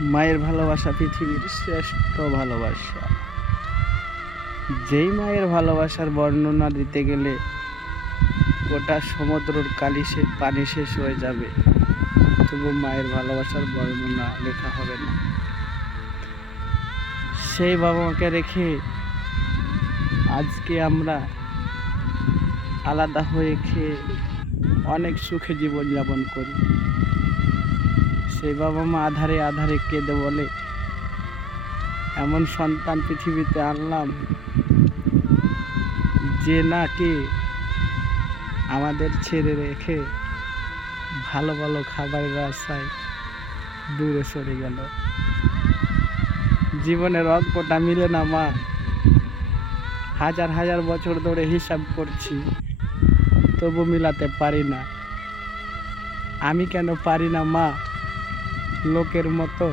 মায়ের ভালোবাসা পৃথিবীর শ্রেষ্ঠ ভালোবাসা। যেই মায়ের ভালোবাসার বর্ণনা দিতে গেলে গোটা সমুদ্রের পানি শেষ হয়ে যাবে, তবু মায়ের ভালোবাসার বর্ণনা লেখা হবে না। সেই বাবা মাকে রেখে আজকে আমরা আলাদা হয়ে খেয়ে অনেক সুখে জীবনযাপন করি। সেই বাবা মা আধারে আধারে কেঁদে বলে, এমন সন্তান পৃথিবীতে আনলাম যে নাকি আমাদের ছেড়ে রেখে ভালো ভালো খাবারের আশায় দূরে সরে গেল। জীবনের অঙ্কটা মিলে না মা, হাজার হাজার বছর ধরে হিসাব করছি, তবু মিলাতে পারি না। আমি কেন পারি না মা লোকের মতো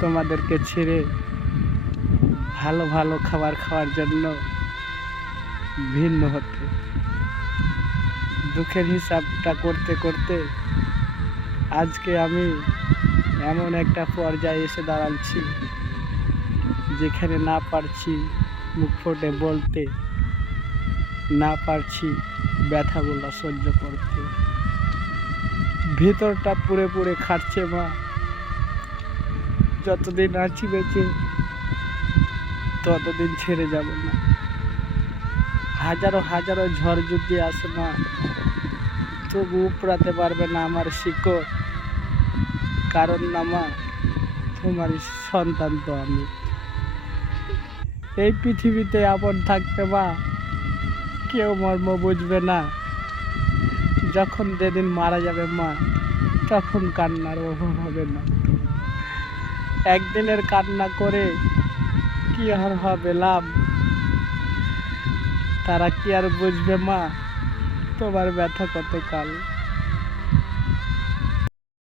তোমাদেরকে ছেড়ে ভালো ভালো খাবার খাওয়ার জন্য ভিন্ন হতে? দুঃখের হিসাবটা করতে করতে আজকে আমি এমন একটা পর্যায়ে এসে দাঁড়াচ্ছি যেখানে না পারছি মুখ ফুটে বলতে, না পারছি ব্যথাগুলো সহ্য করতে। ভিতরটা পুড়ে পুড়ে খাচ্ছে মা। যতদিন আছি বেঁচে ততদিন ছেড়ে যাব না। হাজারো হাজারো ঝড় যদি আসে মা, তবু উপড়াতে পারবে না আমার শিকড়। কারণ না মা, তোমার সন্তান তো আমি। এই পৃথিবীতে আপন থাকতে মা কেউ মর্ম বুঝবে না। যখন যেদিন মারা যাবে মা, তখন কান্নার অভাব হবে না। একদিনের কান্না করে কি আর হবে লাভ? তারা কি আর বুঝবে মা তোমার ব্যথা কতকাল?